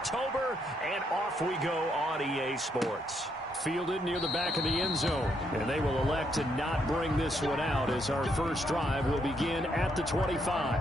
October, and off we go on EA Sports. Fielded near the back of the end zone, and they will elect to not bring this one out as our first drive will begin at the 25.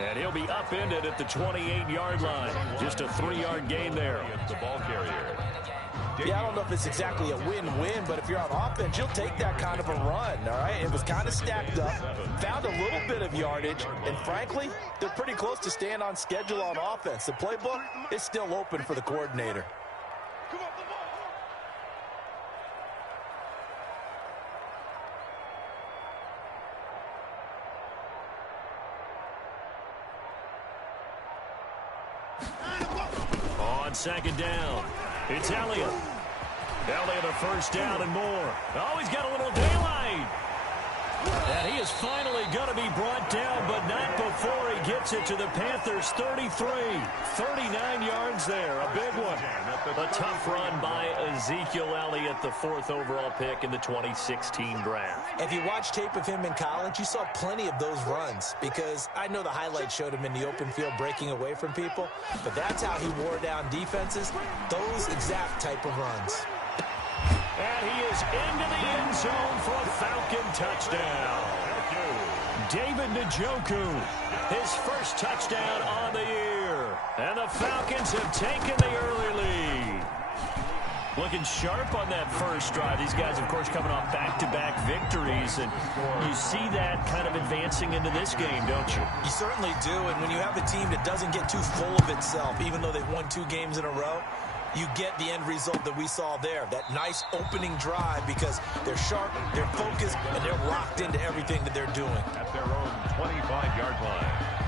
And he'll be upended at the 28-yard line. Just a 3-yard gain there. The ball carrier. Yeah, I don't know if it's exactly a win-win, but if you're on offense, you'll take that kind of a run, all right? It was kind of stacked up, found a little bit of yardage, and frankly, they're pretty close to staying on schedule on offense. The playbook is still open for the coordinator. Second down. It's Elliott. Elliott a first down and more. Oh, he's got a little daylight. And he is finally going to be brought down, but not before he gets it to the Panthers' 33. 39 yards there. A big one. A tough run by Ezekiel Elliott, the 4th overall pick in the 2016 draft. If you watch tape of him in college, you saw plenty of those runs because I know the highlights showed him in the open field breaking away from people, but that's how he wore down defenses, those exact type of runs. And he is into the end zone for a Falcon touchdown. David Njoku, his first touchdown on the year. And the Falcons have taken the early lead. Looking sharp on that first drive. These guys, of course, coming off back-to-back victories. And you see that kind of advancing into this game, don't you? You certainly do. And when you have a team that doesn't get too full of itself, even though they've won 2 games in a row, you get the end result that we saw there, that nice opening drive because they're sharp, they're focused, and they're locked into everything that they're doing. At their own 25-yard line.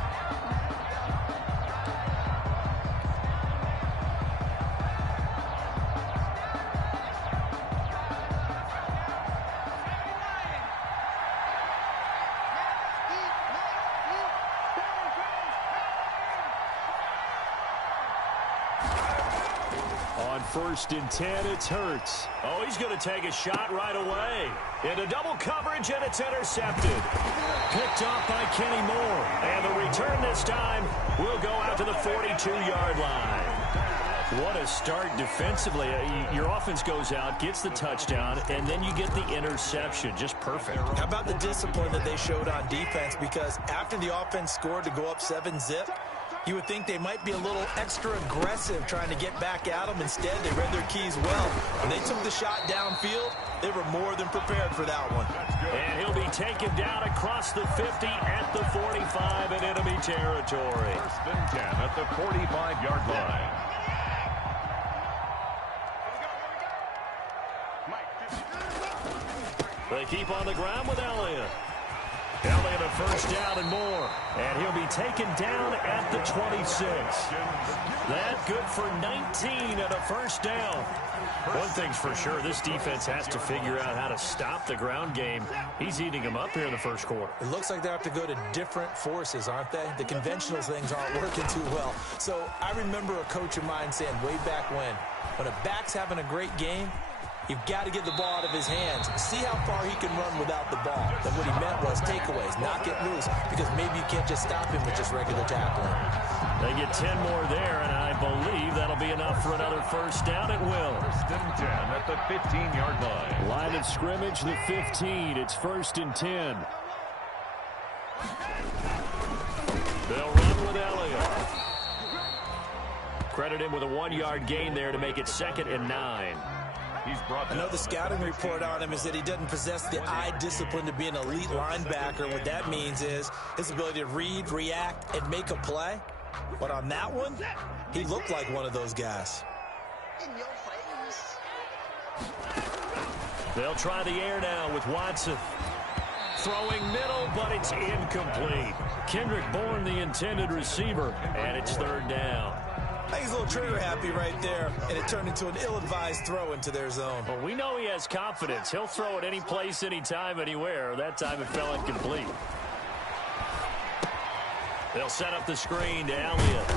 First and 10, it's Hurts. Oh, he's going to take a shot right away. Into double coverage, and it's intercepted. Picked off by Kenny Moore. And the return this time will go out to the 42-yard line. What a start defensively. Your offense goes out, gets the touchdown, and then you get the interception. Just perfect. How about the discipline that they showed on defense? Because after the offense scored to go up 7-zip, you would think they might be a little extra aggressive trying to get back at them. Instead, they read their keys well. When they took the shot downfield, they were more than prepared for that one. And he'll be taken down across the 50 at the 45 in enemy territory. First and 10 at the 45-yard line. They keep on the ground with Elliott. Elliott a first down and more. And he'll be taken down at the 26. That good for 19 and a first down. One thing's for sure, this defense has to figure out how to stop the ground game. He's eating them up here in the first quarter. It looks like they have to go to different forces, aren't they? The conventional things aren't working too well. So I remember a coach of mine saying way back when a back's having a great game, you've got to get the ball out of his hands. See how far he can run without the ball. And what he meant was takeaways, knock it loose, because maybe you can't just stop him with just regular tackling. They get 10 more there, and I believe that'll be enough for another first down. It will. First and 10 at the 15-yard line. Line of scrimmage, the 15. It's first and 10. They'll run with Elliott. Credit him with a 1-yard gain there to make it 2nd and 9. I know the scouting report on him is that he doesn't possess the eye discipline to be an elite linebacker. What that means is his ability to read, react, and make a play. But on that one, he looked like one of those guys. In your face. They'll try the air now with Watson. Throwing middle, but it's incomplete. Kendrick Bourne, the intended receiver, and it's third down. I think he's a little trigger happy right there, and it turned into an ill-advised throw into their zone. Well, we know he has confidence. He'll throw it any place, anytime, anywhere. That time it fell incomplete. They'll set up the screen to Elliott.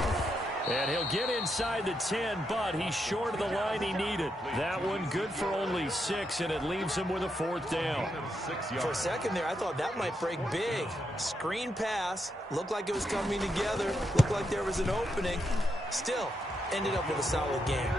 And he'll get inside the 10, but he's short of the line he needed. That one good for only 6, and it leaves him with a fourth down. For a second there, I thought that might break big. Screen pass. Looked like it was coming together. Looked like there was an opening. Still, ended up with a solid game.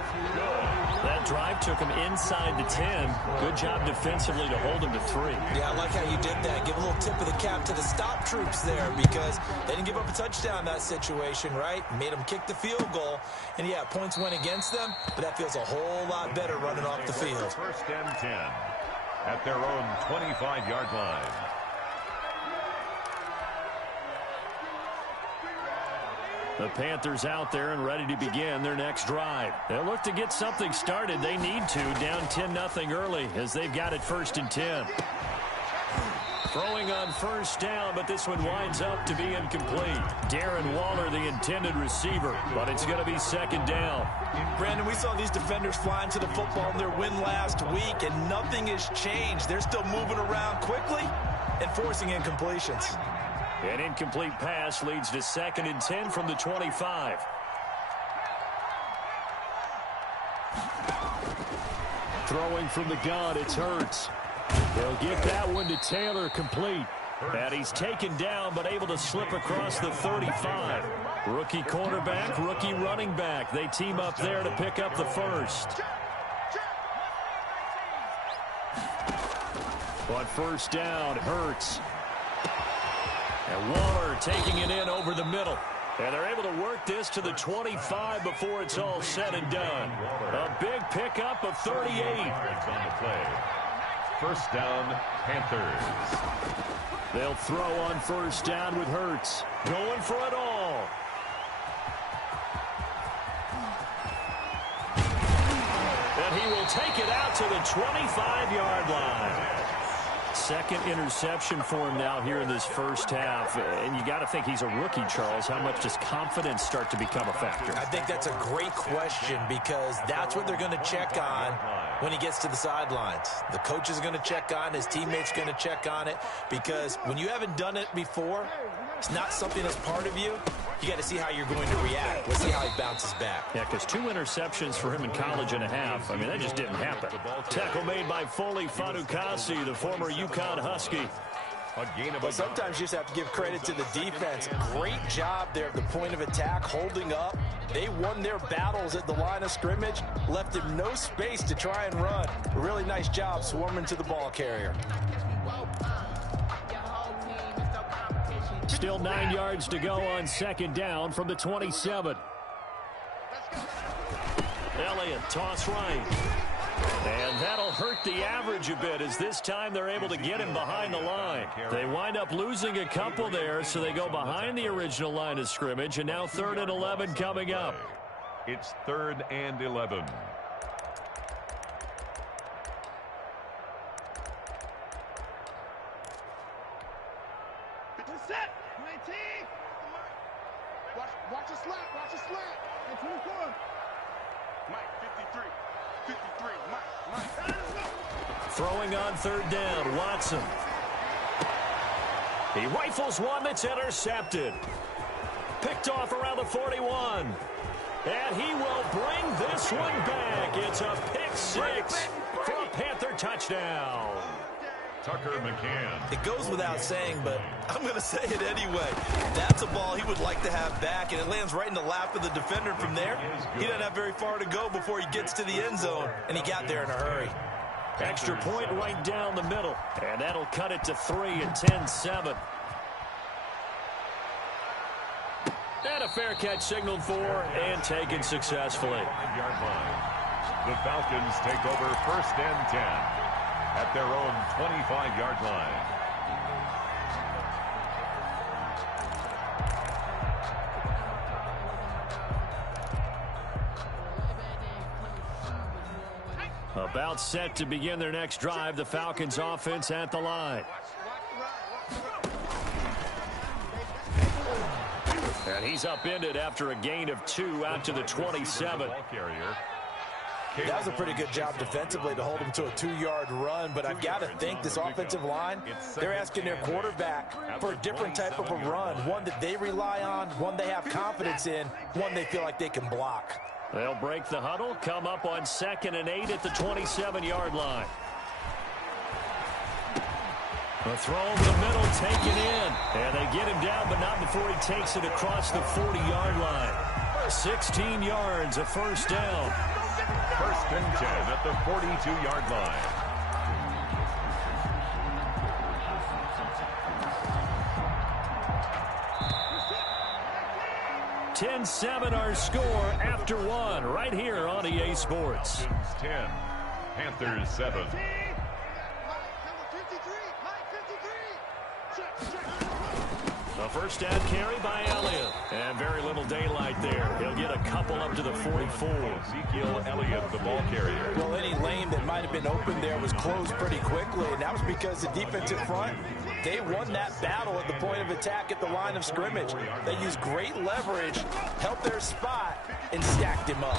That drive took him inside the 10. Good job defensively to hold him to 3. Yeah, I like how you did that. Give a little tip of the cap to the stop troops there because they didn't give up a touchdown in that situation, right? Made them kick the field goal. And, yeah, points went against them, but that feels a whole lot better running off the field. First and 10 at their own 25-yard line. The Panthers out there and ready to begin their next drive. They'll look to get something started. They need to, down 10-0 early as they've got it first and 10. Throwing on first down, but this one winds up to be incomplete. Darren Waller, the intended receiver, but it's going to be second down. Brandon, we saw these defenders flying to the football in their win last week, and nothing has changed. They're still moving around quickly and forcing incompletions. An incomplete pass leads to second and 10 from the 25. Throwing from the gun, it's Hurts. They'll get that one to Taylor complete. And he's taken down but able to slip across the 35. Rookie quarterback, rookie running back. They team up there to pick up the first. But first down, Hurts. And Waller taking it in over the middle. And they're able to work this to the 25 before it's all said and done. A big pickup of 38. On the play. First down, Panthers. They'll throw on first down with Hurts. Going for it all. And he will take it out to the 25-yard line. Second interception for him now here in this first half. And you got to think he's a rookie, Charles. How much does confidence start to become a factor? I think that's a great question because that's what they're going to check on when he gets to the sidelines. The coach is going to check on, his teammates going to check on it because when you haven't done it before, it's not something that's part of you. You got to see how you're going to react. Let's see how he bounces back. Yeah, because 2 interceptions for him in college and a half. I mean, that just didn't happen. Tackle made by Foley Fatukasi, the former UConn Husky. But sometimes you just have to give credit to the defense. Great job there at the point of attack, holding up. They won their battles at the line of scrimmage, left him no space to try and run. A really nice job swarming to the ball carrier. Still 9 yards to go on second down from the 27. Elliott, toss right. And that'll hurt the average a bit as this time they're able to get him behind the line. They wind up losing a couple there, so they go behind the original line of scrimmage, and now 3rd and 11 coming up. It's 3rd and 11. Set. 19. Watch a slant. Watch a slant. And 24. Mike, 53. 53. Mike. Throwing on 3rd down, Watson. He rifles one that's intercepted. Picked off around the 41. And he will bring this one back. It's a pick 6 for a Panther touchdown. Tucker McCann. It goes without saying, but I'm going to say it anyway. That's a ball he would like to have back, and it lands right in the lap of the defender from there. He doesn't have very far to go before he gets to the end zone, and he got there in a hurry. Extra point right down the middle, and that'll cut it to 3 and 10-7. And a fair catch signaled for and taken successfully. 5-yard line. The Falcons take over 1st and 10 at their own 25-yard line. About set to begin their next drive, the Falcons offense at the line. And he's upended after a gain of 2 out to the 27. That was a pretty good job defensively to hold him to a 2-yard run, but I've got to think this offensive line, they're asking their quarterback for a different type of a run, one that they rely on, one they have confidence in, one they feel like they can block. They'll break the huddle, come up on 2nd and 8 at the 27-yard line. A throw over the middle, taken in. And they get him down, but not before he takes it across the 40-yard line. 16 yards, a first down. 1st and 10 at the 42-yard line. (10-7) our score after 1 right here on EA Sports. 10, Panthers 7. A first down carry by Elliott. And very little daylight there. He'll get a couple up to the 44. Ezekiel Elliott, the ball carrier. Well, any lane that might have been open there was closed pretty quickly, and that was because the defensive front, they won that battle at the point of attack at the line of scrimmage. They used great leverage, held their spot, and stacked him up.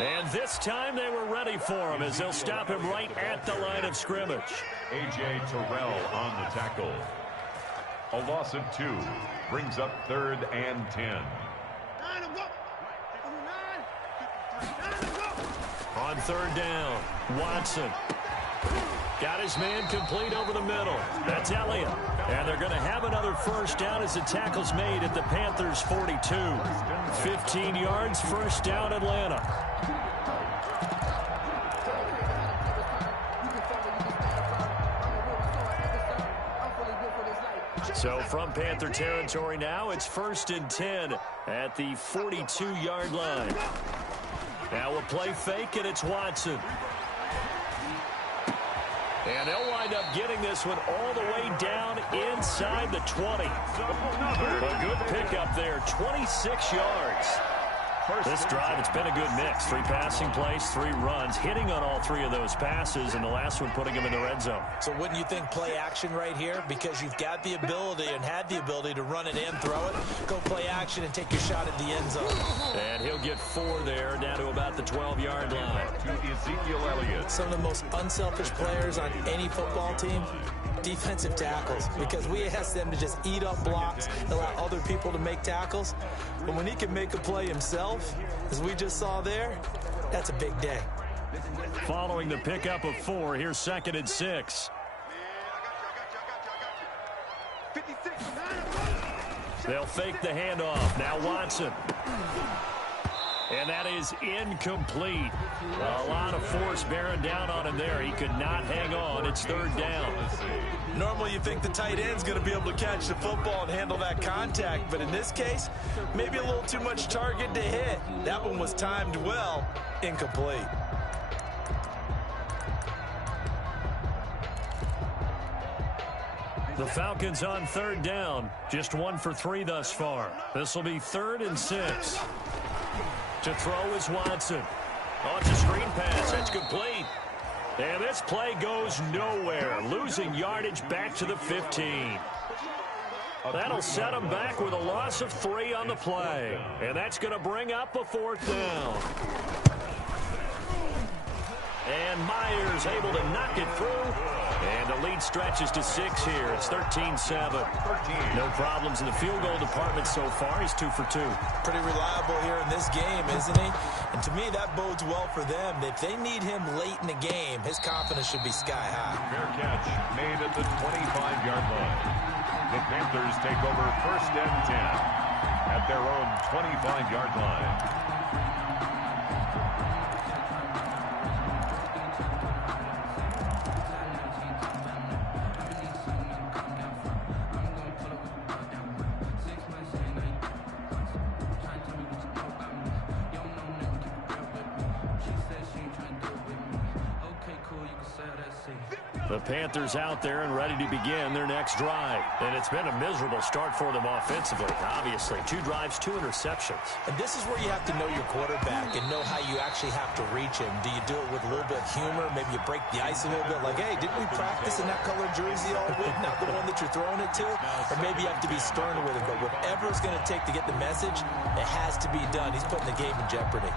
And this time they were ready for him as they'll stop him right at the line of scrimmage. A.J. Terrell on the tackle. A loss of 2 brings up 3rd and 10. On 3rd down, Watson. Got his man complete over the middle. That's Elliott. And they're going to have another first down as the tackle's made at the Panthers' 42. 15 yards, first down, Atlanta. So from Panther territory now, it's 1st and 10 at the 42-yard line. Now a play fake, and it's Watson. And they'll wind up getting this one all the way down inside the 20. A good pickup there, 26 yards. This drive, it's been a good mix. 3 passing plays, 3 runs, hitting on all 3 of those passes, and the last one putting him in the red zone. So wouldn't you think play action right here? Because you've got the ability and had the ability to run it and throw it. Go play action and take your shot at the end zone. And he'll get 4 there, down to about the 12-yard line. To Ezekiel Elliott. Some of the most unselfish players on any football team, defensive tackles, because we ask them to just eat up blocks, allow other people to make tackles. But when he can make a play himself, as we just saw there, that's a big day. Following the pickup of 4, here's 2nd and 6. They'll fake the handoff. Now Watson. And that is incomplete. A lot of force bearing down on him there. He could not hang on. It's 3rd down. Normally you think the tight end's going to be able to catch the football and handle that contact, but in this case, maybe a little too much target to hit. That one was timed well, incomplete. The Falcons on 3rd down. Just 1 for 3 thus far. This will be 3rd and 6. To throw is Watson. Oh, it's a screen pass. That's complete. And this play goes nowhere. Losing yardage back to the 15. That'll set them back with a loss of 3 on the play. And that's going to bring up a 4th down. And Myers able to knock it through. And the lead stretches to 6 here. It's 13-7. No problems in the field goal department so far. He's 2 for 2. Pretty reliable here in this game, isn't he? And to me, that bodes well for them. If they need him late in the game, his confidence should be sky high. Fair catch made at the 25-yard line. The Panthers take over 1st and 10 at their own 25-yard line. The Panthers out there and ready to begin their next drive. And it's been a miserable start for them offensively, obviously. 2 drives, 2 interceptions. And this is where you have to know your quarterback and know how you actually have to reach him. Do you do it with a little bit of humor? Maybe you break the ice a little bit like, hey, didn't we practice in that color jersey all week? Not the one that you're throwing it to? Or maybe you have to be stern with him. But whatever it's going to take to get the message, it has to be done. He's putting the game in jeopardy.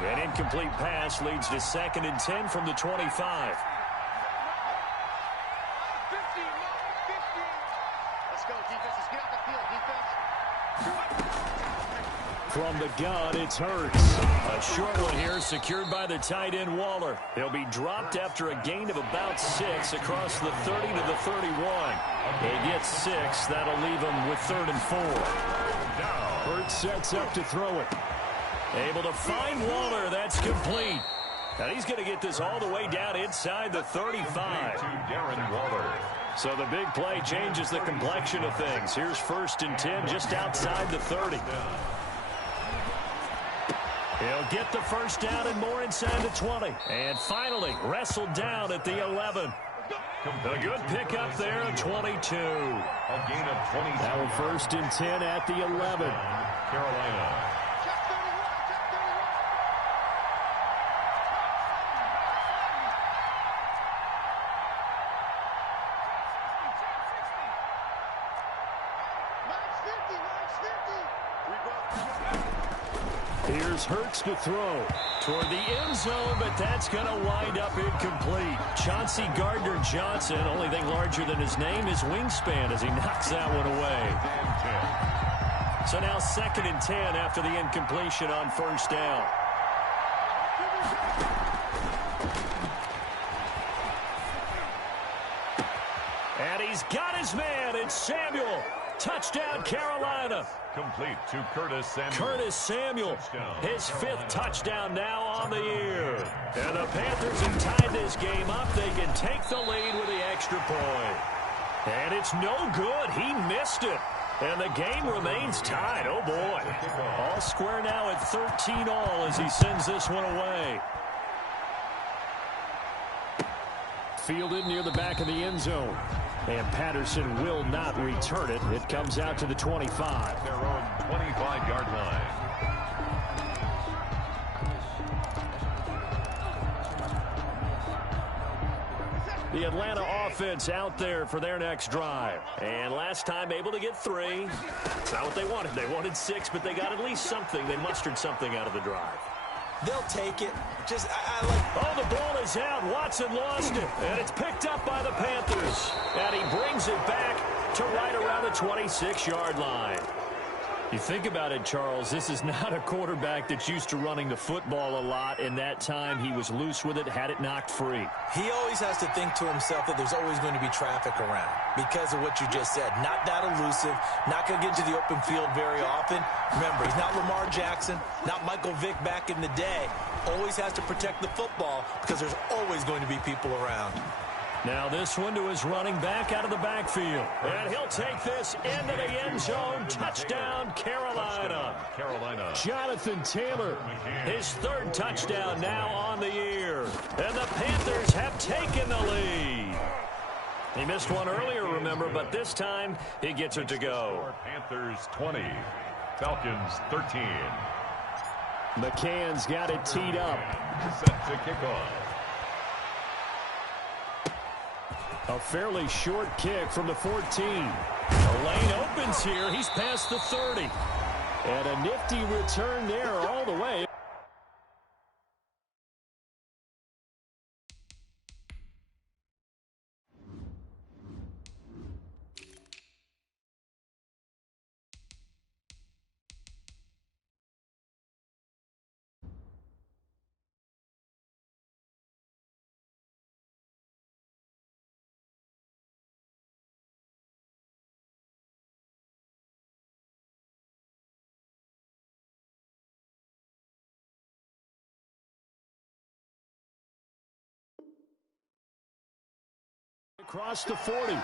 An incomplete pass leads to 2nd and 10 from the 25. 15, 15. Let's go, defenses. Get out the field, defense. From the gun, it's Hurts. A short one here secured by the tight end Waller. He'll be dropped after a gain of about 6 across the 30 to the 31. They get 6. That'll leave him with 3rd and 4. Hurts sets up to throw it. Able to find Waller. That's complete. And he's going to get this all the way down inside the 35. To Darren Waller. So the big play changes the complexion of things. Here's 1st and 10 just outside the 30. He'll get the first down and more inside the 20. And finally wrestled down at the 11. A good pickup there at 22. A gain of 20. Now 1st and 10 at the 11. Carolina. Here's Hurts to throw toward the end zone, but that's going to wind up incomplete. Chauncey Gardner-Johnson, only thing larger than his name is wingspan as he knocks that one away. So now 2nd and 10 after the incompletion on 1st down. And he's got his man. It's Samuel. Touchdown, Carolina. Complete to Curtis Samuel. Curtis Samuel, his 5th touchdown now on the year. And the Panthers have tied this game up. They can take the lead with the extra point. And it's no good. He missed it. And the game remains tied. Oh, boy. All square now at 13 all as he sends this one away. Fielded near the back of the end zone. And Patterson will not return it. It comes out to the 25. Their own 25-yard line. The Atlanta offense out there for their next drive. And last time able to get 3. It's not what they wanted. They wanted 6, but they got at least something. They mustered something out of the drive. They'll take it. Oh, the ball is out. Watson lost it. And it's picked up by the Panthers. And he brings it back to right around the 26-yard line. You think about it, Charles, this is not a quarterback that's used to running the football a lot. In that time, he was loose with it, had it knocked free. He always has to think to himself that there's always going to be traffic around because of what you just said. Not that elusive, not going to get into the open field very often. Remember, he's not Lamar Jackson, not Michael Vick back in the day. Always has to protect the football because there's always going to be people around. Now this one to his running back out of the backfield. And he'll take this into the end zone. Touchdown, Carolina. Jonathan Taylor, his 3rd touchdown now on the year. And the Panthers have taken the lead. He missed one earlier, remember, but this time he gets it to go. Panthers 20, Falcons 13. McCann's got it teed up. Set to kick off. A fairly short kick from the 14. The lane opens here. He's past the 30. And a nifty return there all the way. Across the 40.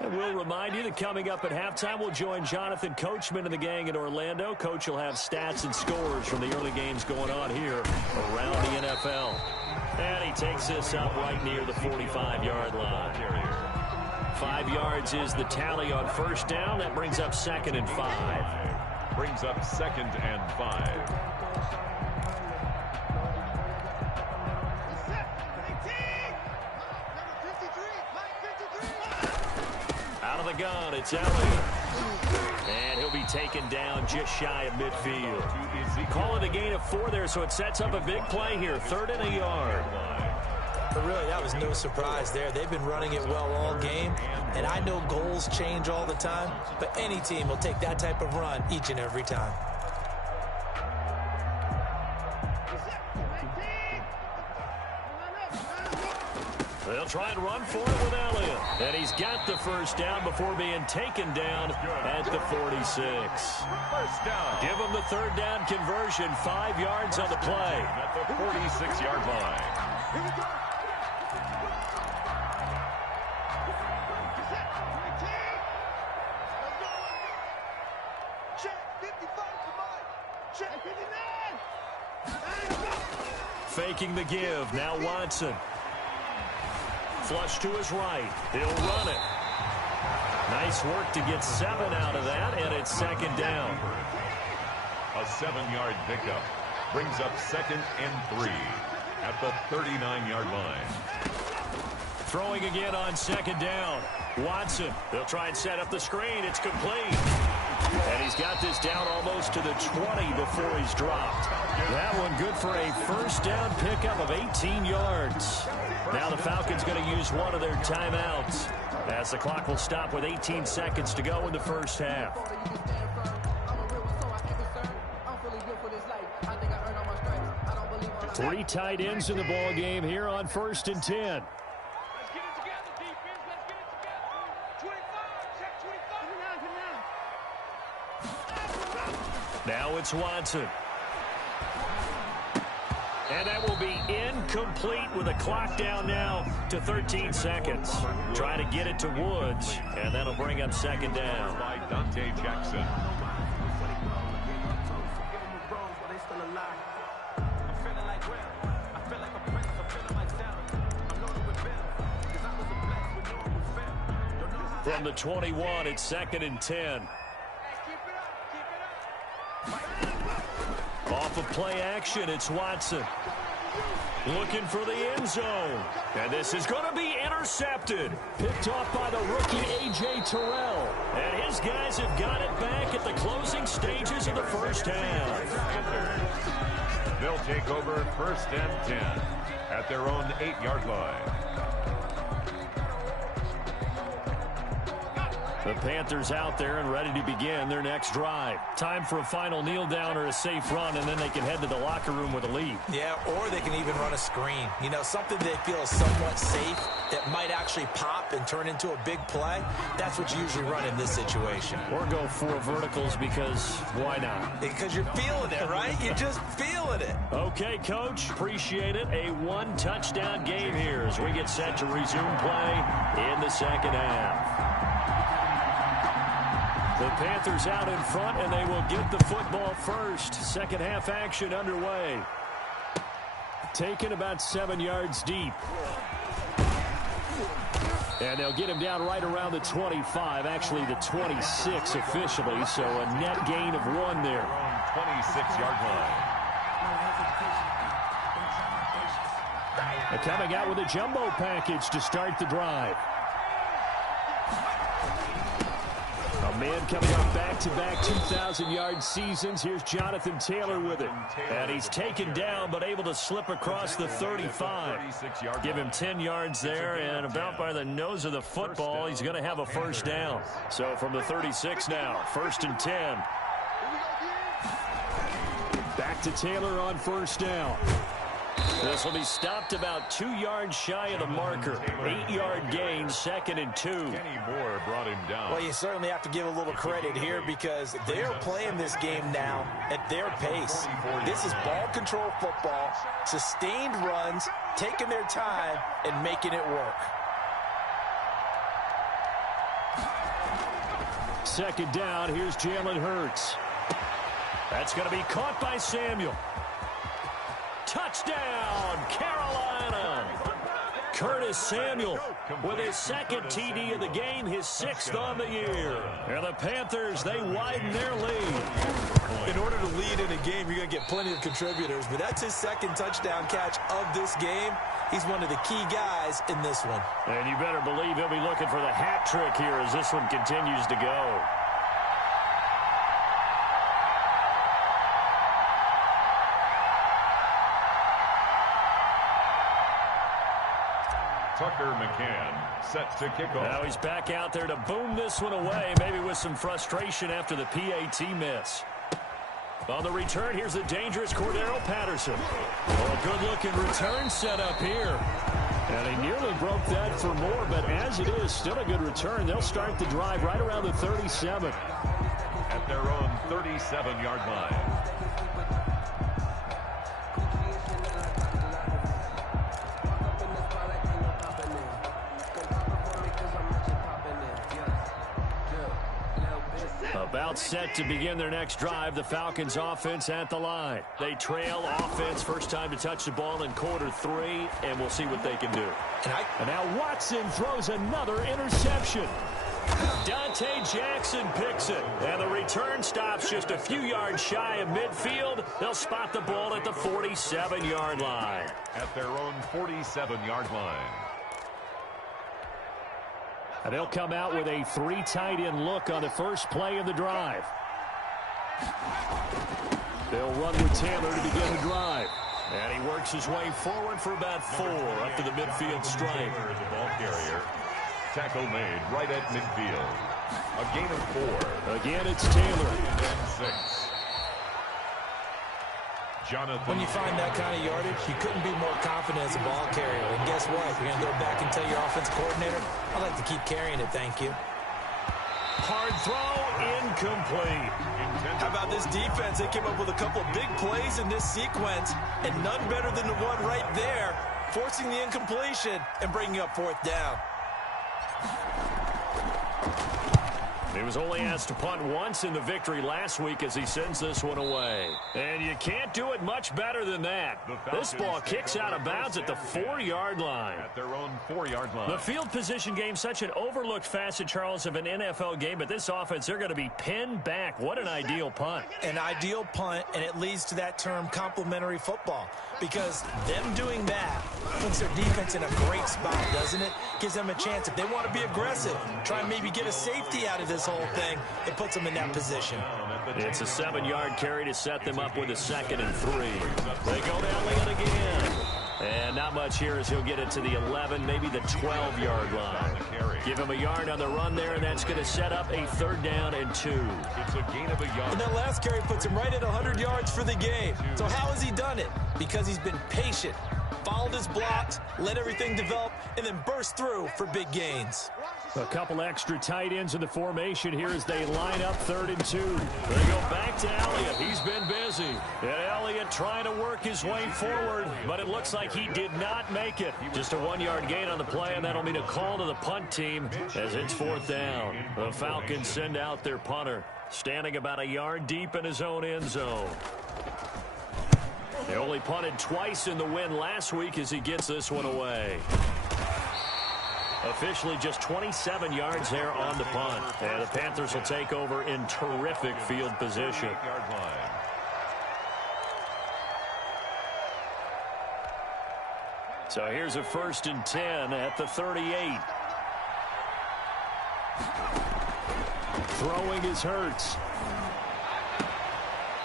And we'll remind you that coming up at halftime, we'll join Jonathan Coachman and the gang in Orlando. Coach will have stats and scores from the early games going on here around the NFL. And he takes this up right near the 45-yard line. 5 yards is the tally on first down. That brings up 2nd and 5. Brings up 2nd and 5. Out of the gun, it's Elliott. And he'll be taken down just shy of midfield. Call it a gain of 4 there, so it sets up a big play here. 3rd and a yard. But really, that was no surprise there. They've been running it well all game. And I know goals change all the time, but any team will take that type of run each and every time. They'll try and run for it with Elliott. And he's got the first down before being taken down at the 46. First down. Give him the 3rd down conversion. 5 yards on the play. At the 46-yard line. Faking the give. Now Watson. Flush to his right. He'll run it. Nice work to get 7 out of that, and it's 2nd down. A 7-yard pickup brings up 2nd and 3 at the 39-yard line. Throwing again on 2nd down. Watson. They'll try and set up the screen. It's complete. And he's got this down almost to the 20 before he's dropped. That one good for a first down pickup of 18 yards. Now the Falcons going to use one of their timeouts as the clock will stop with 18 seconds to go in the first half. 3 tight ends in the ball game here on 1st and 10. Now it's Watson. And that will be incomplete with a clock down now to 13 seconds. Trying to get it to Woods, and that'll bring up 2nd down. By Dante Jackson. From the 21, it's 2nd and 10. Off of play action, it's Watson. Looking for the end zone. And this is going to be intercepted. Picked off by the rookie A.J. Terrell. And his guys have got it back at the closing stages of the first half. They'll take over 1st and 10 at their own 8-yard line. The Panthers out there and ready to begin their next drive. Time for a final kneel down or a safe run, and then they can head to the locker room with a lead. Yeah, or they can even run a screen. You know, something they feel is somewhat safe that might actually pop and turn into a big play. That's what you usually run in this situation. Or go 4 verticals because why not? Because you're feeling it, right? You're just feeling it. Okay, Coach. Appreciate it. A 1-touchdown game here as we get set to resume play in the second half. The Panthers out in front, and they will get the football first. Second half action underway. Taken about 7 yards deep. And they'll get him down right around the 25, actually the 26 officially, so a net gain of 1 there. 26-yard line. And coming out with a jumbo package to start the drive. A man coming off back-to-back 2,000-yard seasons. Here's Jonathan Taylor with it. And he's taken down but able to slip across the 35. Give him 10 yards there, and about by the nose of the football, he's going to have a first down. So from the 36 now, 1st and 10. Back to Taylor on first down. This will be stopped about 2 yards shy of the marker. 8-yard gain, 2nd and 2. Kenny Moore brought him down. Well, you certainly have to give a little credit here because they're playing this game now at their pace. This is ball control football, sustained runs, taking their time, and making it work. Second down, here's Jalen Hurts. That's going to be caught by Samuel. Touchdown, Carolina. Curtis Samuel with his second TD of the game, his 6th on the year. And the Panthers, they widen their lead. In order to lead in a game, you're going to get plenty of contributors, but that's his second touchdown catch of this game. He's one of the key guys in this one. And you better believe he'll be looking for the hat trick here as this one continues to go. Tucker McCann set to kick off. Now he's back out there to boom this one away, maybe with some frustration after the PAT miss. On the return, here's the dangerous Cordero Patterson. Oh, good-looking return set up here. And he nearly broke that for more, but as it is, still a good return. They'll start the drive right around the 37. At their own 37-yard line. About set to begin their next drive, the Falcons offense at the line. They trail offense, first time to touch the ball in quarter 3, and we'll see what they can do. And now Watson throws another interception. Dante Jackson picks it, and the return stops just a few yards shy of midfield. They'll spot the ball at the 47-yard line. At their own 47-yard line. And they'll come out with a 3 tight end look on the first play of the drive. They'll run with Taylor to begin the drive. And he works his way forward for about 4 up to the midfield stripe. The ball carrier. Tackle made right at midfield. A gain of 4. Again, it's Taylor. And 6. Jonathan. When you find that kind of yardage, you couldn't be more confident as a ball carrier. And guess what? You're going to go back and tell your offensive coordinator, I'd like to keep carrying it, thank you. Hard throw, incomplete. How about this defense? They came up with a couple of big plays in this sequence, and none better than the one right there, forcing the incompletion and bringing up 4th down. He was only asked to punt once in the victory last week as he sends this one away. And you can't do it much better than that. This ball kicks out of bounds at the 4-yard line. At their own 4-yard line. The field position game, such an overlooked facet, Charles, of an NFL game. But this offense, they're going to be pinned back. What an ideal punt. An ideal punt, and it leads to that term complementary football. Because them doing that puts their defense in a great spot, doesn't it? Gives them a chance. If they want to be aggressive, try and maybe get a safety out of this whole thing, it puts them in that position. It's a 7-yard carry to set them up with a 2nd and 3. They go down it again. And not much here as he'll get it to the 11, maybe the 12-yard line. Give him a yard on the run there, and that's going to set up a 3rd down and 2. It's a gain of a yard. And that last carry puts him right at 100 yards for the game. So how has he done it? Because he's been patient, followed his blocks, let everything develop, and then burst through for big gains. A couple extra tight ends in the formation here as they line up 3rd and 2. They go back to Elliott. He's been busy. And Elliott trying to work his way forward, but it looks like he did not make it. Just a 1-yard gain on the play, and that'll mean a call to the punt team as it's 4th down. The Falcons send out their punter, standing about a yard deep in his own end zone. They only punted twice in the win last week as he gets this one away. Officially just 27 yards there on the punt. And the Panthers will take over in terrific field position. So here's a 1st and 10 at the 38. Throwing is Hurts.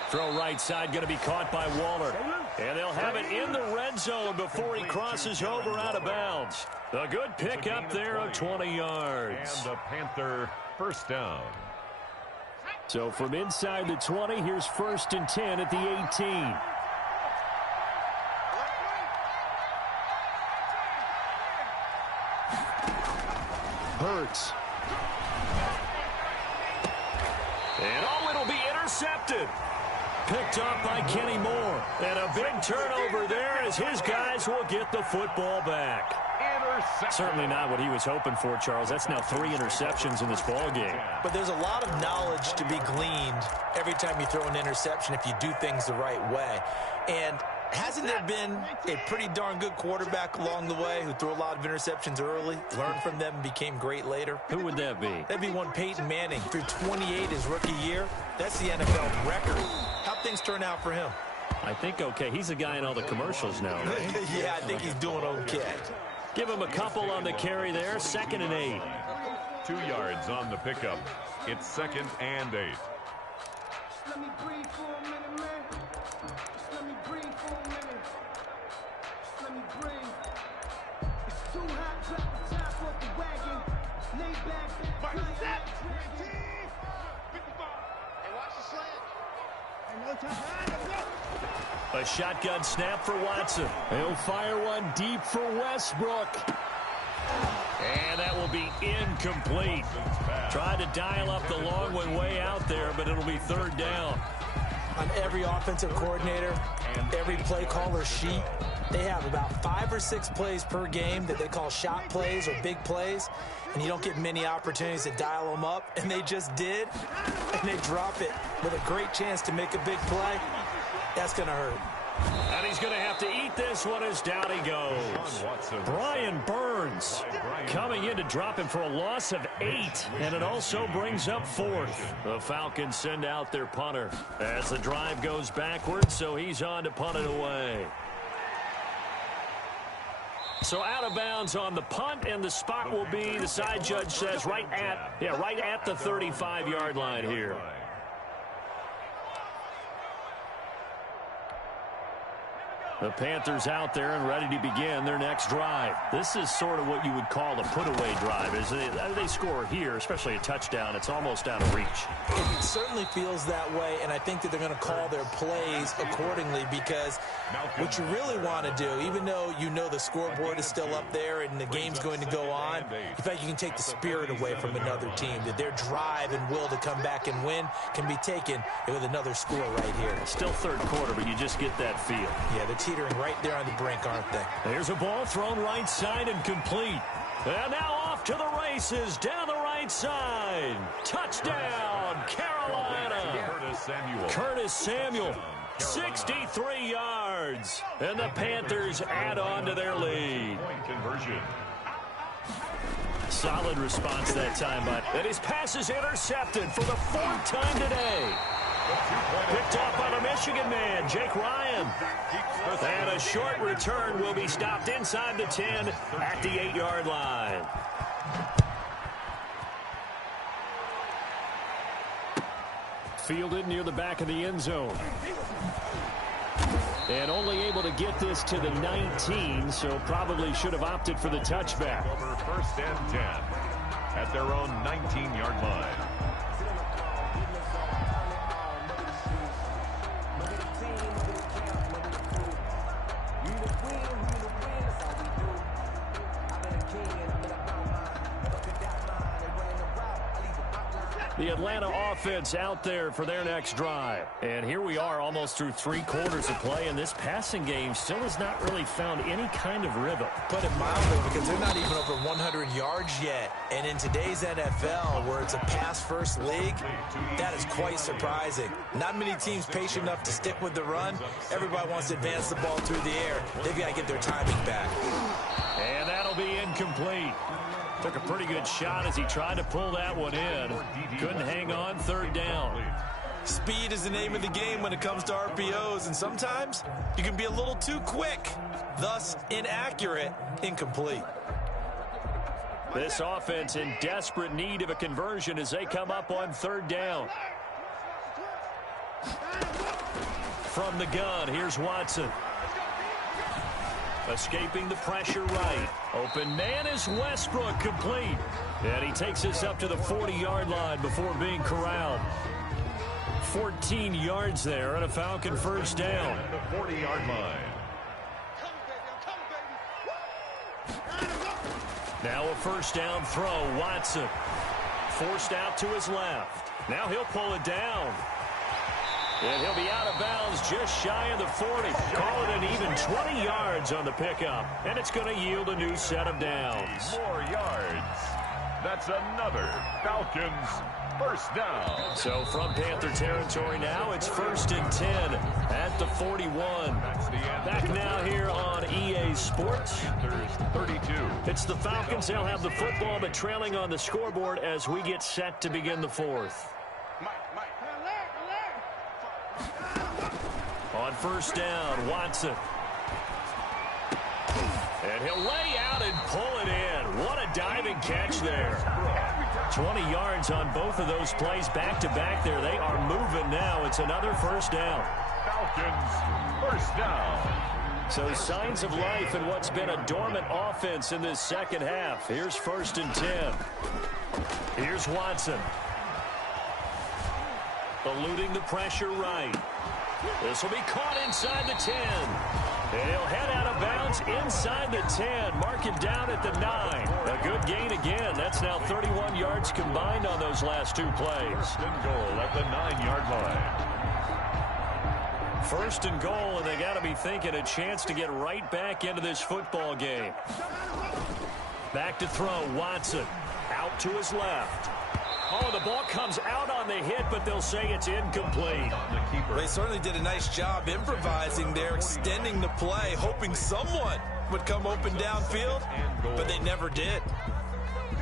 Throw right side going to be caught by Waller. And they'll have it in the red zone before he crosses over out of bounds. A good pick up there of 20 yards. And the Panther 1st down. So from inside the 20, here's 1st and 10 at the 18. Hurts. And it'll be intercepted. Picked up by Kenny Moore. And a big turnover there as his guys will get the football back. Intercepted. Certainly not what he was hoping for, Charles. That's now 3 interceptions in this ball game. But there's a lot of knowledge to be gleaned every time you throw an interception if you do things the right way. And hasn't there been a pretty darn good quarterback along the way who threw a lot of interceptions early, learned from them, and became great later? Who would that be? That'd be one Peyton Manning. Threw 28 his rookie year. That's the NFL record. How'd things turn out for him? I think okay. He's a guy in all the commercials now, right? Yeah, I think he's doing okay. Give him a couple on the carry there. 2nd and 8. 2 yards on the pickup. It's 2nd and 8. Let me breathe for a minute, man. Just let me breathe for a minute. Just let me breathe. It's too hot, drop the top off the wagon. Lay back, relax. 55. Hey, watch the slant. Hey, no time. Let's go. A shotgun snap for Watson. He'll fire one deep for Westbrook. And that will be incomplete. Tried to dial up the long one way out there, but it'll be 3rd down. On every offensive coordinator, every play caller sheet, they have about 5 or 6 plays per game that they call shot plays or big plays, and you don't get many opportunities to dial them up, and they just did, and they drop it with a great chance to make a big play. That's going to hurt. And he's going to have to eat this one as down he goes. Brian Burns coming in to drop him for a loss of 8. And it also brings up 4th. The Falcons send out their punter as the drive goes backwards, so he's on to punt it away. So out of bounds on the punt, and the spot will be, the side judge says, right at the 35-yard line here. The Panthers out there and ready to begin their next drive. This is sort of what you would call a put-away drive. As they score here, especially a touchdown, it's almost out of reach. It certainly feels that way, and I think that they're going to call their plays accordingly, because what you really want to do, even though you know the scoreboard is still up there and the game's going to go on, in fact, you can take the spirit away from another team, that their drive and will to come back and win can be taken with another score right here. Still 3rd quarter, but you just get that feel. Yeah, they're teetering right there on the brink, aren't they? There's a ball thrown right side and complete. And now off to the races down the right side. Touchdown, Carolina. Curtis Samuel, 63 yards. And the Panthers add on to their lead. Solid response that time, but his pass is intercepted for the 4th time today. Picked off by the Michigan man, Jake Ryan. And a short return will be stopped inside the 10 at the 8-yard line. Fielded near the back of the end zone. And only able to get this to the 19, so probably should have opted for the touchback. Over 1st and 10 at their own 19-yard line. The Atlanta offense out there for their next drive. And here we are almost through 3 quarters of play, and this passing game still has not really found any kind of rhythm. Put it mildly, because they're not even over 100 yards yet. And in today's NFL, where it's a pass-first league, that is quite surprising. Not many teams patient enough to stick with the run. Everybody wants to advance the ball through the air. They've got to get their timing back. And that'll be incomplete. Took a pretty good shot as he tried to pull that one in. Couldn't hang on, 3rd down. Speed is the name of the game when it comes to RPOs, and sometimes you can be a little too quick, thus inaccurate, incomplete. This offense in desperate need of a conversion as they come up on 3rd down. From the gun, here's Watson. Escaping the pressure right. Open man is Westbrook, complete. And he takes us up to the 40-yard line before being corralled. 14 yards there and a Falcon 1st down. The 40-yard line. Now a 1st down throw, Watson. Forced out to his left. Now he'll pull it down. And he'll be out of bounds just shy of the 40. Call it an even 20 yards on the pickup. And it's going to yield a new set of downs. More yards. That's another Falcons first down. So from Panther territory now, it's 1st and 10 at the 41. Back now here on EA Sports. Panthers 32. It's the Falcons. They'll have the football, but trailing on the scoreboard as we get set to begin the 4th. On 1st down, Watson. And he'll lay out and pull it in. What a diving catch there. 20 yards on both of those plays back-to-back there. They are moving now. It's another 1st down. Falcons first down. So signs of life in what's been a dormant offense in this second half. Here's 1st and 10. Here's Watson. Eluding the pressure right. This will be caught inside the 10. And he'll head out of bounds inside the 10. Mark it down at the 9. A good gain again. That's now 31 yards combined on those last 2 plays. 1st and goal at the 9-yard line. 1st and goal, and they got to be thinking a chance to get right back into this football game. Back to throw, Watson. Out to his left. Oh, the ball comes out on the hit, but they'll say it's incomplete. They certainly did a nice job improvising there, extending the play, hoping someone would come open downfield, but they never did.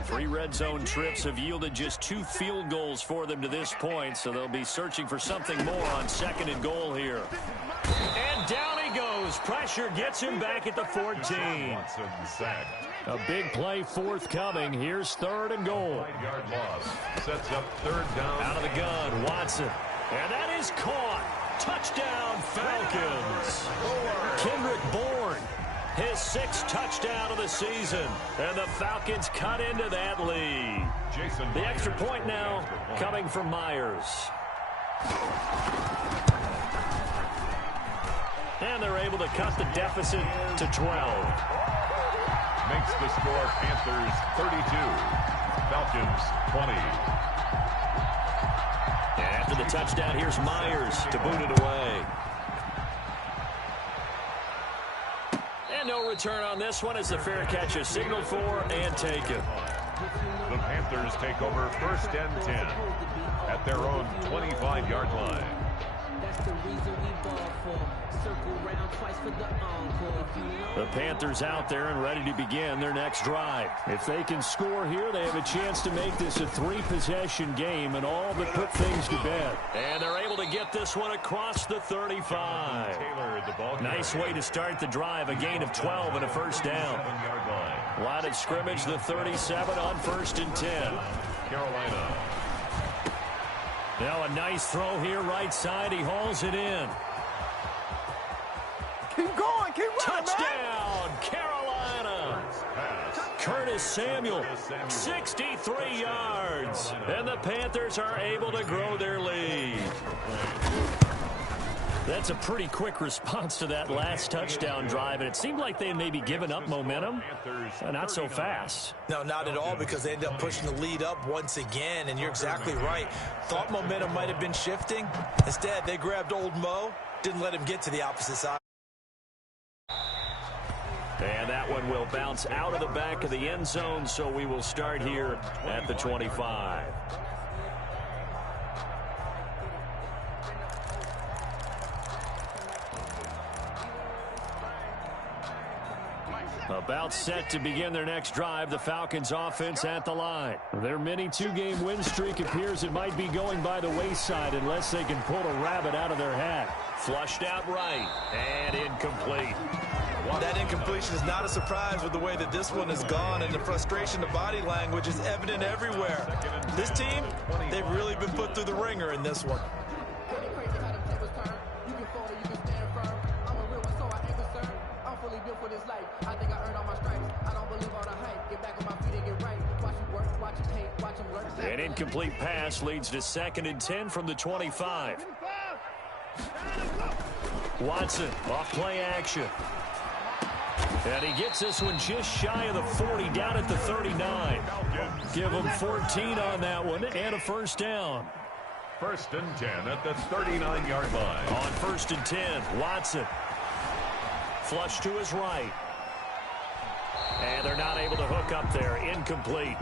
3 red zone trips have yielded just 2 field goals for them to this point, so they'll be searching for something more on 2nd and goal here. And down he goes. Pressure gets him back at the 14. Watson sacked. A big play forthcoming. Here's 3rd and goal. 5-yard loss. Sets up 3rd down. Out of the gun, Watson. And that is caught. Touchdown, Falcons. Kendrick Bourne, his 6th touchdown of the season. And the Falcons cut into that lead. The extra point now coming from Myers. And they're able to cut the deficit to 12. Makes the score Panthers 32, Falcons 20. And after the touchdown, here's Myers to boot it away. And no return on this one as the fair catch is signaled for and taken. The Panthers take over 1st and 10 at their own 25-yard line. That's the reason we ball for. Circle round twice for the encore. The Panthers out there and ready to begin their next drive. If they can score here, they have a chance to make this a 3-possession game and all but put things to bed. And they're able to get this one across the 35. Taylor, the ball Nice way to start the drive. A gain of 12 and a 1st down. 7-yard line. Line of scrimmage, the 37 on 1st and 10. Carolina. Now a nice throw here right side. He hauls it in. Keep going, keep running, Touchdown, Carolina. Curtis Samuel, 63 yards. And the Panthers are able to grow their lead. That's a pretty quick response to that last touchdown drive, and it seemed like they had maybe given up momentum. Not so fast. No, not at all, because they ended up pushing the lead up once again, and you're exactly right. Thought momentum might have been shifting. Instead, they grabbed old Mo, didn't let him get to the opposite side. And that one will bounce out of the back of the end zone, so we will start here at the 25. About set to begin their next drive, the Falcons offense at the line. Their mini 2-game win streak appears it might be going by the wayside unless they can pull a rabbit out of their hat. Flushed out right and incomplete. That incompletion is not a surprise with the way that this one has gone, and the frustration of body language is evident everywhere. This team, they've really been put through the ringer in this one. An incomplete pass leads to 2nd and 10 from the 25. Watson off play action. And he gets this one just shy of the 40, down at the 39. Give him 14 on that one and a 1st down. First and 10 at the 39-yard line. On first and 10, Watson. Flush to his right. And they're not able to hook up there. Incomplete.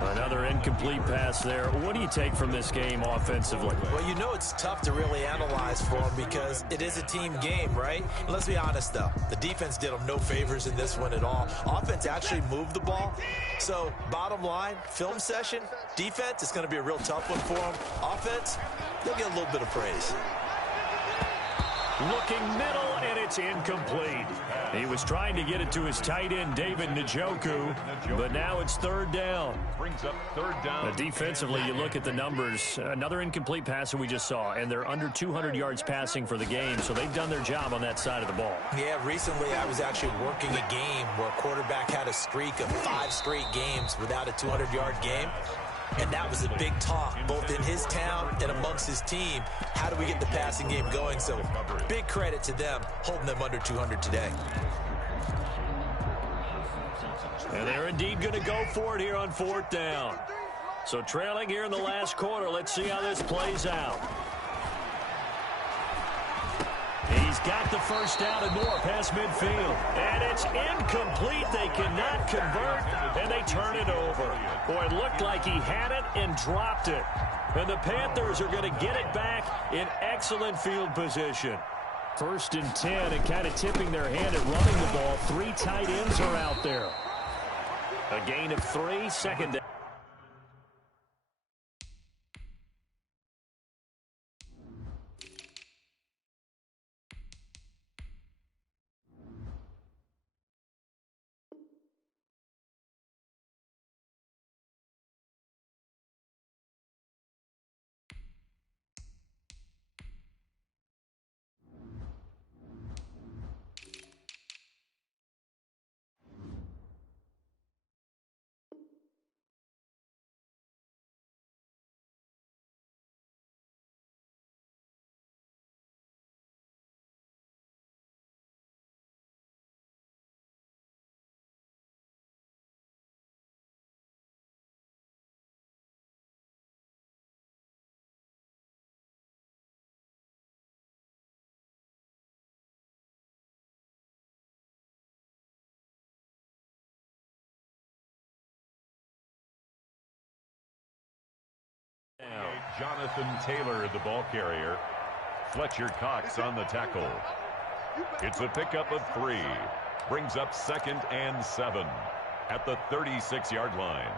Another incomplete pass there. What do you take from this game offensively? Well, you know it's tough to really analyze for them because it is a team game, right? And let's be honest, though. The defense did them no favors in this one at all. Offense actually moved the ball. So, bottom line, film session, defense, it's going to be a real tough one for them. Offense, they'll get a little bit of praise. Looking middle, and it's incomplete. He was trying to get it to his tight end, David Njoku, but now it's third down. Brings up third down. Defensively, you look at the numbers. Another incomplete pass that we just saw, and they're under 200 yards passing for the game, so they've done their job on that side of the ball. Yeah, recently I was actually working a game where a quarterback had a streak of 5 straight games without a 200-yard game. And that was a big talk, both in his town and amongst his team. How do we get the passing game going? So big credit to them, holding them under 200 today. And they're indeed going to go for it here on fourth down. So trailing here in the last quarter. Let's see how this plays out. He's got the first down and more past midfield. And it's incomplete. They cannot convert, and they turn it over. Boy, it looked like he had it and dropped it. And the Panthers are going to get it back in excellent field position. First and 10, and kind of tipping their hand at running the ball. 3 tight ends are out there. A gain of 3, second down. Jonathan Taylor, the ball carrier. Fletcher Cox on the tackle. It's a pickup of 3. Brings up second and 7 at the 36-yard line.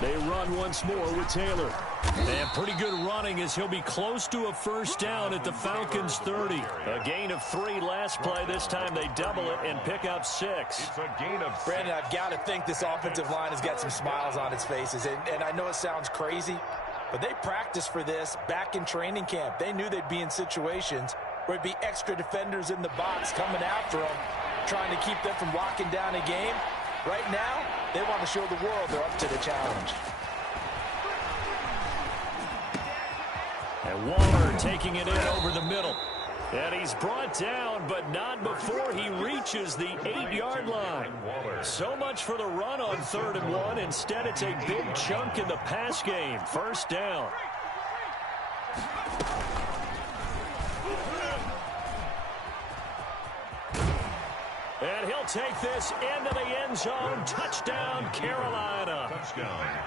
They run once more with Taylor. And pretty good running as he'll be close to a first down at the Falcons' 30. A gain of 3 last play. This time they double it and pick up 6. It's a gain of 6. Brandon, I've got to think this offensive line has got some smiles on its faces. And I know it sounds crazy, but they practiced for this back in training camp. They knew they'd be in situations where it'd be extra defenders in the box coming after them, trying to keep them from locking down a game. Right now, they want to show the world they're up to the challenge. And Waller taking it in over the middle. And he's brought down, but not before he reaches the 8-yard line. So much for the run on 3rd and 1. Instead, it's a big chunk in the pass game. First down. And he'll take this into the end zone. Touchdown, Carolina.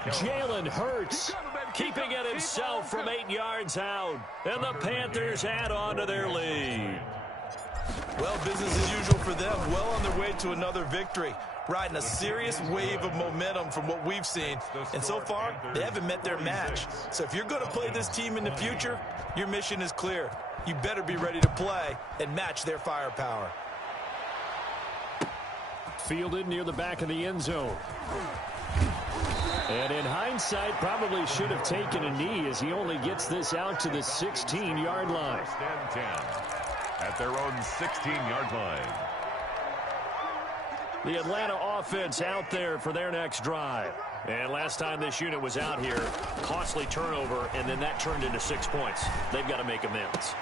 Jalen Hurts keeping it himself from 8 yards out. And the Panthers add on to their lead. Well, business as usual for them. Well on their way to another victory. Riding a serious wave of momentum from what we've seen. And so far, they haven't met their match. So if you're going to play this team in the future, your mission is clear. You better be ready to play and match their firepower. Fielded near the back of the end zone. And in hindsight, probably should have taken a knee as he only gets this out to the 16-yard line. First and 10 at their own 16-yard line. The Atlanta offense out there for their next drive. And last time this unit was out here, costly turnover, and then that turned into 6 points. They've got to make amends.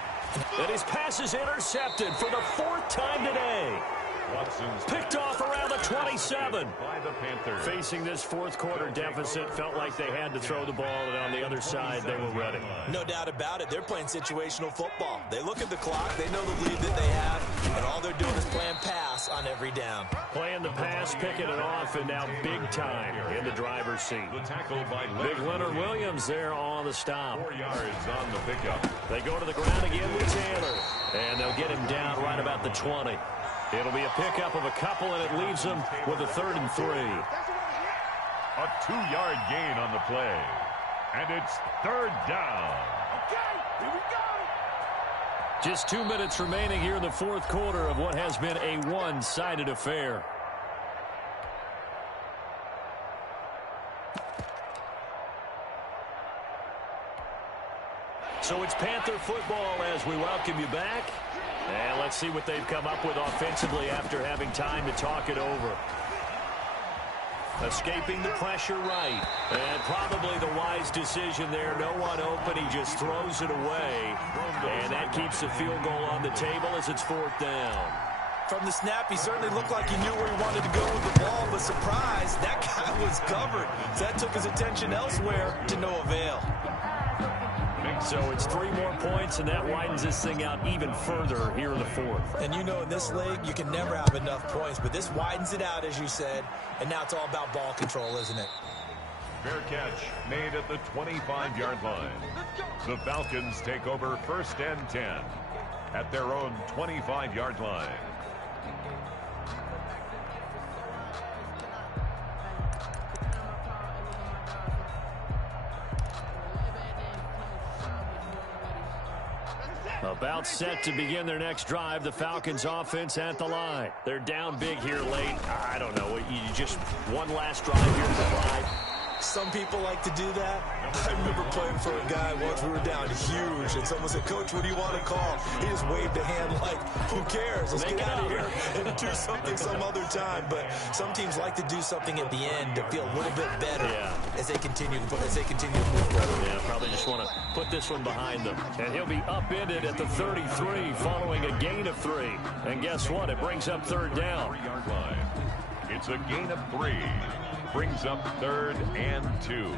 And his pass is intercepted for the 4th time today. Watson's Picked off around the 27. by the Panthers. Facing this fourth quarter deficit, felt like they had to throw the ball, and on the other side, they were ready. No doubt about it. They're playing situational football. They look at the clock. They know the lead that they have, and all they're doing is playing pass on every down. Playing the pass, picking it off, and now big time in the driver's seat. The tackle by Big Leonard Williams there on the stop. 4 yards on the pickup. They go to the ground again with Taylor, and they'll get him down right about the 20. It'll be a pickup of a couple, and it leaves them with a 3rd and 3. A 2-yard gain on the play. And it's 3rd down. Okay, here we go. Just 2 minutes remaining here in the fourth quarter of what has been a one-sided affair. So it's Panther football as we welcome you back. And let's see what they've come up with offensively after having time to talk it over. Escaping the pressure right. And probably the wise decision there. No one open. He just throws it away. And that keeps the field goal on the table as it's 4th down. From the snap, he certainly looked like he knew where he wanted to go with the ball, but surprise, that guy was covered. So that took his attention elsewhere to no avail. So it's 3 more points, and that widens this thing out even further here in the fourth. And you know in this league, you can never have enough points, but this widens it out, as you said, and now it's all about ball control, isn't it? Fair catch made at the 25-yard line. The Falcons take over 1st and 10 at their own 25-yard line. About set to begin their next drive, the Falcons offense at the line. They're down big here late. I don't know. You just one last drive here to provide. Some people like to do that. I remember playing for a guy once. We were down huge, and someone said, "Coach, what do you want to call?" He just waved a hand like, "Who cares? Let's get out of here and do something some other time." But some teams like to do something at the end to feel a little bit better as they continue to move forward. Yeah, probably just want to put this one behind them. And he'll be upended at the 33 following a gain of 3. And guess what? It brings up 3rd down. 3-yard line. It's a gain of 3. Brings up 3rd and 2.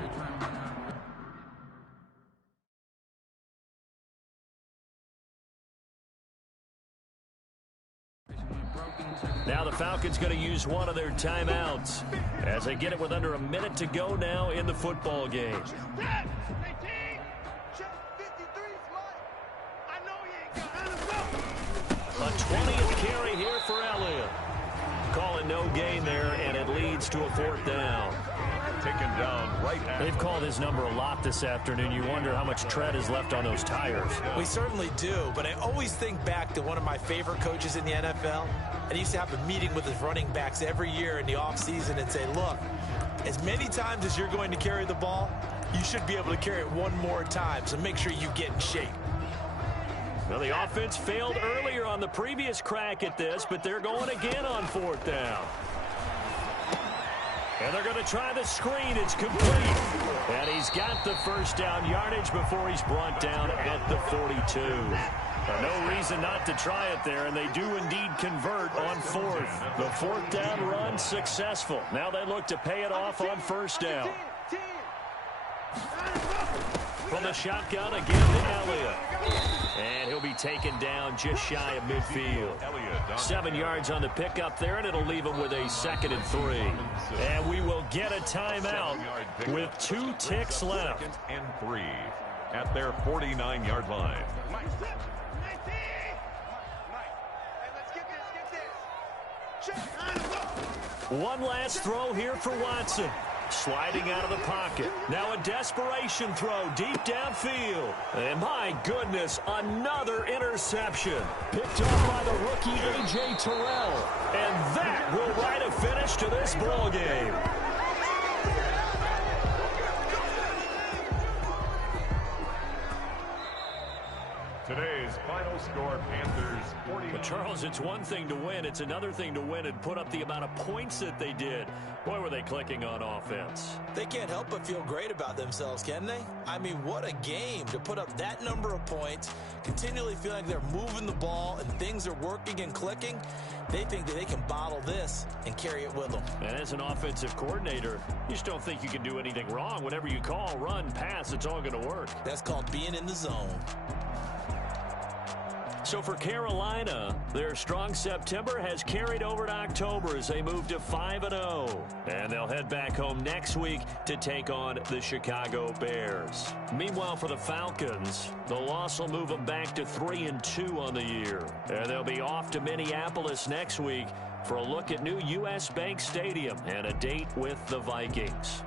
Now the Falcons going to use one of their timeouts as they get it with under a minute to go now in the football game. A 20th carry here for Elliott. Calling no gain there, and it leads to a 4th down. Taken down right at. They've called his number a lot this afternoon. You wonder how much tread is left on those tires. We certainly do, but I always think back to one of my favorite coaches in the NFL. And he used to have a meeting with his running backs every year in the offseason and say, look, as many times as you're going to carry the ball, you should be able to carry it one more time, so make sure you get in shape. Well, the offense failed earlier on the previous crack at this, but they're going again on 4th down. And they're going to try the screen. It's complete. And he's got the 1st down yardage before he's brought down at the 42. No reason not to try it there, and they do indeed convert on 4th. The 4th down run successful. Now they look to pay it off on 1st down. From the shotgun again to Elliott. And he'll be taken down just shy of midfield. 7 yards on the pickup there, and it'll leave him with a 2nd and 3. And we will get a timeout with 2 ticks left. 2nd and 3 at their 49-yard line. One last throw here for Watson. Sliding out of the pocket. Now a desperation throw deep downfield. And my goodness, another interception. Picked off by the rookie A.J. Terrell. And that will write a finish to this ball game. Today's final score, Panthers 40. But Charles, it's one thing to win. It's another thing to win and put up the amount of points that they did. Boy, were they clicking on offense. They can't help but feel great about themselves, can they? I mean, what a game to put up that number of points, continually feel like they're moving the ball and things are working and clicking. They think that they can bottle this and carry it with them. And as an offensive coordinator, you just don't think you can do anything wrong. Whatever you call, run, pass, it's all going to work. That's called being in the zone. So for Carolina, their strong September has carried over to October as they move to 5-0. And they'll head back home next week to take on the Chicago Bears. Meanwhile, for the Falcons, the loss will move them back to 3-2 on the year. And they'll be off to Minneapolis next week for a look at new U.S. Bank Stadium and a date with the Vikings.